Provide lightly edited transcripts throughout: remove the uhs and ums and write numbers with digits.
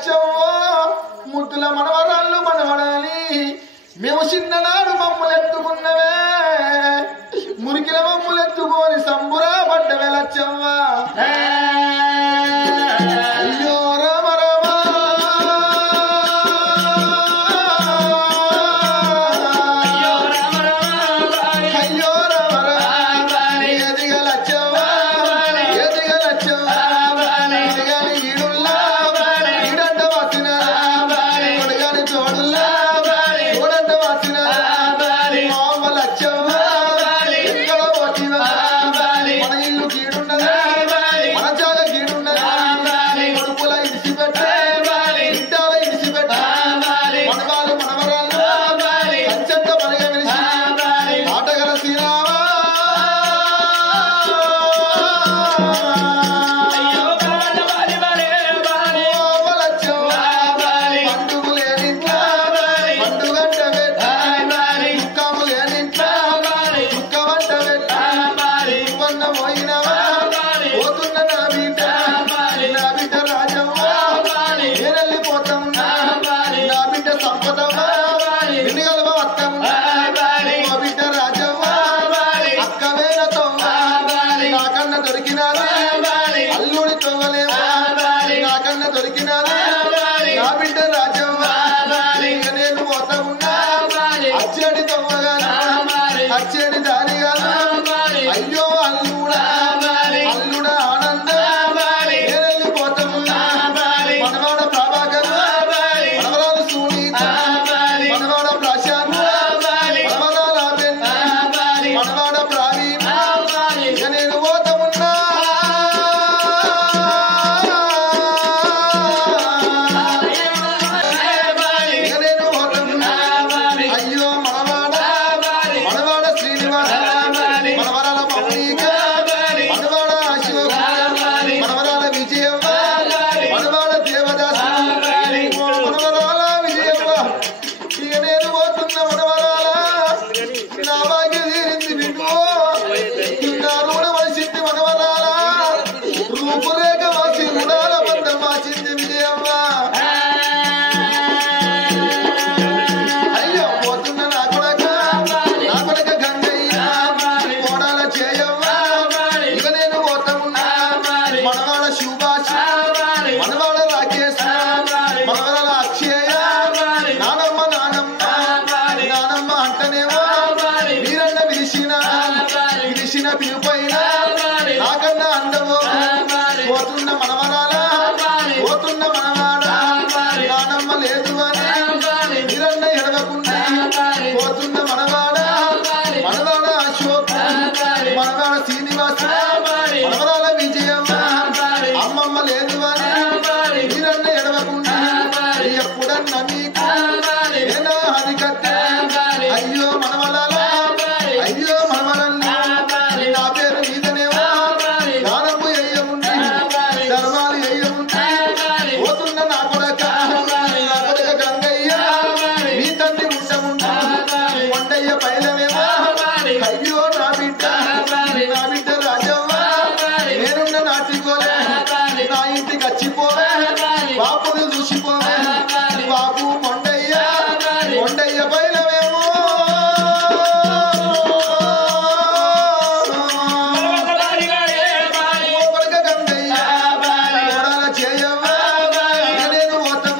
లక్ష్యమో ముద్దుల మనవరాళ్ళు మనవడాలి మేము చిన్ననాడు మమ్మల్ని ఎత్తుకున్నవే మురికిల మమ్మల్ని ఎత్తుకొని సంబురా పడ్డవే లక్ష్యమ్మ అయ్యో రామ రామ అయ్యో రామ రామ ఎదిగ లక్ష్యమ్మ ఎదిగ లక్ష్యమ్మ ఎదిగని ఈడుల్లా ఈడంట వచ్చిన కొడగని చోడుల్లా చూడంట వచ్చిన మామ లక్ష్యమ్మ ఎక్కడ పోతివా మన ఇల్లు కీడున్నదా మన జాగ కీడున్నదా కొడుకుల ఇడిసిపెట్టే ఇంటాల ఇడిసిపెట్టే మనవాళ్ళు మనవరాళ్ళు కంచెంత మనగ వెలిసి ఆటగల శ్రీరామా అల్లుడి తొవ్వలేవా నాకన్నా దొరికినారా నా బిడ్డ రాజవ్వ నేను పోతా ఉన్నా అచ్చడి తొవ్వగాను అచ్చడి దారి కాదు అయ్యో అల్లుడా అల్లుడా ఆనంద నేను వెళ్ళిపోతా ఉన్నా మనవాడ ప్రభాకర్ మనవరాలు సునీత మనవాడ ప్రశాంత్ మనవరాల బెన్న మనవాడ ప్రవీణ నేను పోతా ఉన్నా అయ్యో మనవాడ మనవాడ శ్రీనివాస మనవరాల మౌనిక మనవాడ అశోక్ మనవరాల విజయవ్వ మనవాడ దేవదాస మనవరాల విజయవ్వ ఇక నేను పోతున్న మనవరాల నా భాగ్య తీరింది బిడ్డో నా రుణ వలసింది మనవరాల రూపురేఖ వాసి రుణాల బంధం వాసింది విజయవ్వ అయ్యో పోతున్న నా కొడక గంగయ్య కోడాల చేయవ్వ ఇక నేను పోతా ఉన్నా మనవాడ శుభాష్ మనవాడ రాకేష్ మనవరాల అక్షయ నానమ్మ నానమ్మ నానమ్మ అంటనేవో వీరన్న విరిసిన పిలుపైన నాకన్నా అందవో పోతున్న మనవరాల పోతున్న మనవాడ నానమ్మ లేదు అని వీరన్న ఎడవకుండా పోతున్న మనవాడ మనవాడ అశోక్ మనవాడ శ్రీనివాస మనవరాల విజయమ్మ అమ్మమ్మ లేదు అని వీరన్న ఎడవకుండా ఎప్పుడన్నా మీకు ఏనా అది కట్టే అయ్యో మనవరాల అయ్యో మనవరల్ని నా పేరు మీదనేవో దానము ఎయ్యముంది ధర్మాలు ఎయ్యముంది పోతున్న నా కొడక గంగయ్య మీ తండ్రి ఉండముంది కొండయ్య పైలమేమో అయ్యో నా బిడ్డ రాజవ్వ నేనున్న నాటికోలే నా ఇంటికి వచ్చిపోవే బాపును చూసిపోవే బాపు కొండయ్య పైలమేమో కొడక గంగయ్య కోడాల చేయవ్వ నేను పోతా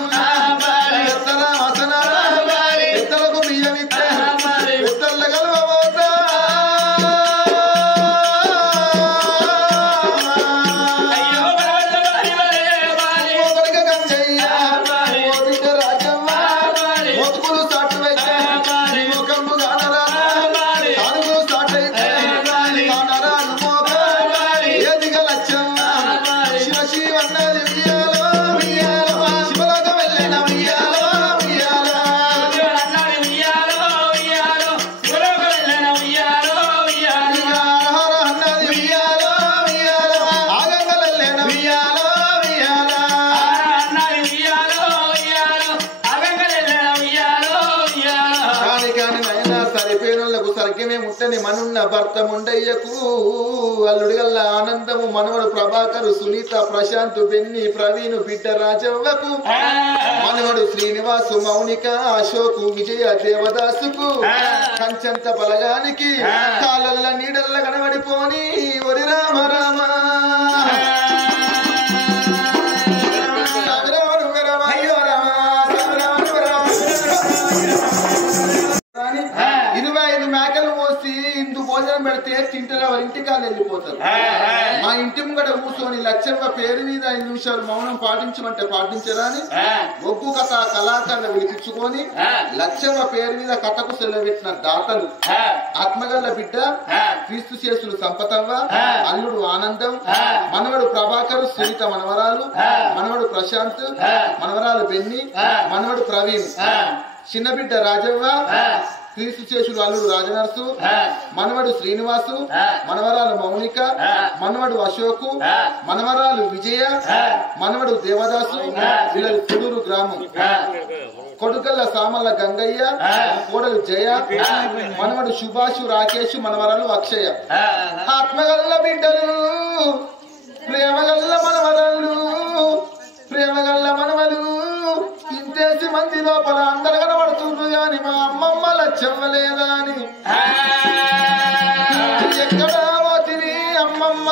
చక్కని మనున్న భర్త ముండయ్యకు అల్లుడి గల్ల ఆనందము మనవడు ప్రభాకరు సునీత ప్రశాంత్ బెన్ని ప్రవీణ్ బిడ్డ రాజవ్వకు మనవడు శ్రీనివాసు మౌనిక అశోకు విజయ దేవదాసుకు కంచంత బలగానికి కాలల్ల నీడల్ల కనబడిపోని ఒరి రామ రామ మేకలు మోసి ఇందు భోజనం పెడితే తింటారు ఎవరి ఇంటికి వాళ్ళు వెళ్ళిపోతారు మా ఇంటి ముంగట కూర్చొని లచ్చవ్వ పేరు మీద 5 నిమిషాలు మౌనం పాటించమంటే పాటించరా అని ఒగ్గు కథ కళాకారులు వినిపించుకొని లచ్చవ్వ పేరు మీద కథకు సెలవెట్టిన దాతలు ఆత్మగల్ల బిడ్డ క్రీస్తు శేషులు సంపతవ్వ అల్లుడు ఆనందం మనవడు ప్రభాకరు సునీత మనవరాలు మనవడు ప్రశాంత్ మనవరాలు బెన్ని మనవడు ప్రవీణ్ చిన్న బిడ్డ రాజవ్వ క్రీస్తు శేషులు అల్లుడు రాజనర్సు మనవడు శ్రీనివాసు మనవరాలు మౌనిక మనవడు అశోకు మనవరాలు విజయ మనవడు దేవదాసు వీళ్ళది కొడూరు గ్రామం కొడుకల్ల సామల్ల గంగయ్య కోడలు జయ మనవడు సుభాషు రాకేష్ మనవరాలు అక్షయ ఆత్మగల్ల బిడ్డలు ప్రేమగల్ల మనవరాలు ప్రేమగల్ల మనవలు ఇంతేసి మంది లోపల అందరు కనబడుతుండ్రు గాని మా అమ్మమ్మ లచ్చవ్వలేదా అని ఎక్కడ పోతివి అమ్మమ్మ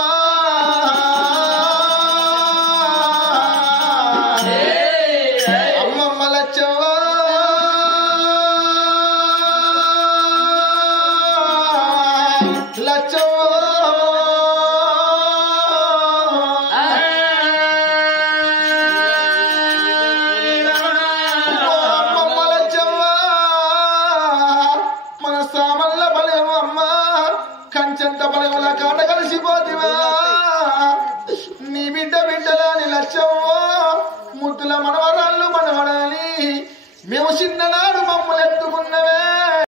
అమ్మమ్మ లచ్చవ్వ లచ్చవ్వ కంచంత బలగల కాట కలిసిపోతివా నీ బిడ్డ బిడ్డలాని లచ్చవ్వో ముద్దుల మనవరాళ్ళు మనవడాలి మేము చిన్ననాడు మమ్మల్ని ఎత్తుకున్నవే